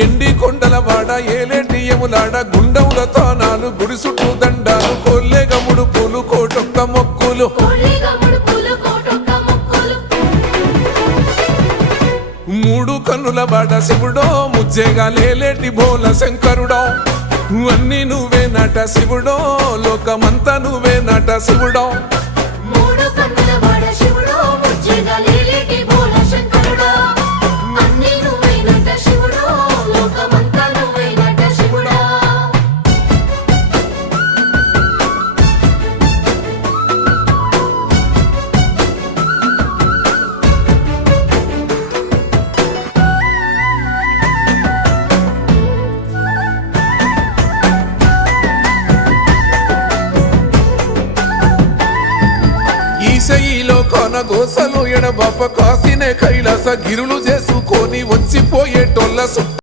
ఎండి కొండల వాడ ఏలేటి యములాడ గుండముల తానాలు గుడి చుట్టూ దండాలు కొల్లేగముడు పూలు కోటొక్క మొక్కులు మూడు కన్నుల బాట శివుడో ముజ్జేగా లేలేటి బోల శంకరుడో అన్ని నువ్వే నట శివుడో లోకమంతా నువ్వే నట శివుడో ఈశయిలో కొనగోసలు ఎడబాప కాసినే కైలాస గిరులు చేసుకొని వచ్చిపోయేటోళ్ళ